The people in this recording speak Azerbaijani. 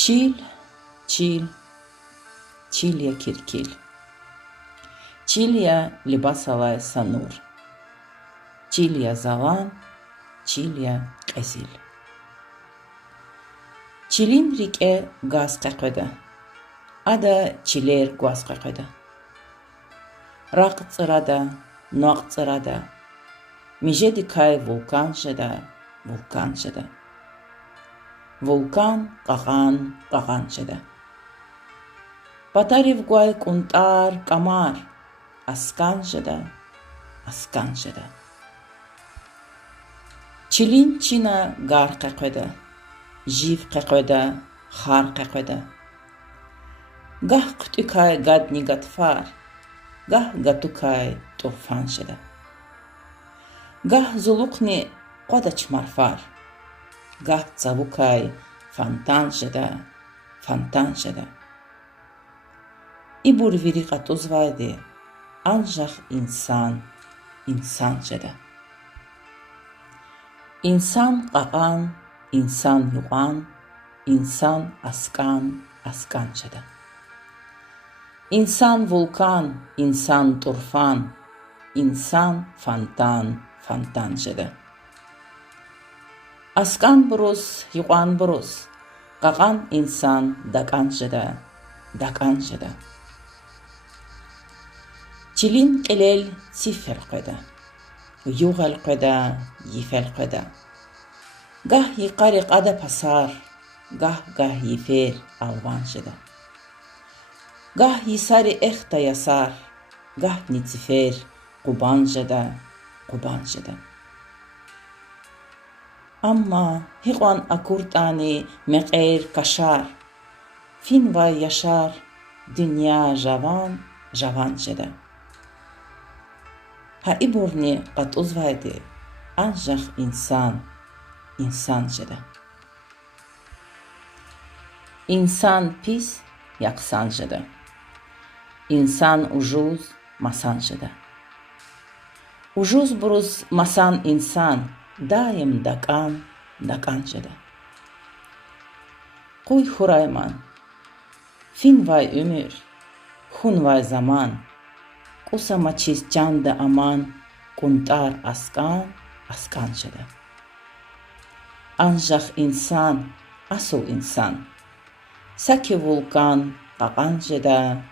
Çil, çil, çilya kirkil. Çilya libasалая санур. Çilya zalan, çilya qesil. Çilin rike gaz qeqveda. Ada çiler guaz qeqveda. Raq tsırada, noaq tsırada. Mijedi kay vulkan jeda, vulkan jeda. Vulkan qaqan jeda. Patariv guay kuntar kamar, askan jeda, askan jeda. Çilin çina gar qeqveda. Jiv qeqveda, xar qeqveda. Gah qütükay gadni gatfar, gah gatukay tufan jeda. Gah zuluqni qoda çmarfar, gah tsavukay fantan jeda, fantan jeda. İbur viri qatuzvaydi, ancaq insan jeda. İnsan qaqan, insan yuqan, insan askan jeda. İnsan vulkan, insan turfan, insan fantan jeda. Askan buruz, yuqan buruz, qaqan insan daqan jeda. Çilin qilel sifel qeda, yuğal qeda, yifel qeda. Gah yiqari qada pasar, gah yifer alvan jeda. Gah yisari exta yasar, gah nitzifer quban jeda. Amma hiqan akurtani meqer kaşar, fin vay yaşar, dünya javan jeda. Ha iburni qatuzvaydi, ancaq insan jeda. İnsan pis, yaqsan jeda. İnsan ujuz, masan jeda. Ujuz buruz masan insan, daim daqan jeda. Quy hurayman, fin vay ömür, hun vay zaman, qusama çiz canda aman, kuntar askan jeda. Ancaq insan, asıl insan, saki vulkan qaqan jeda.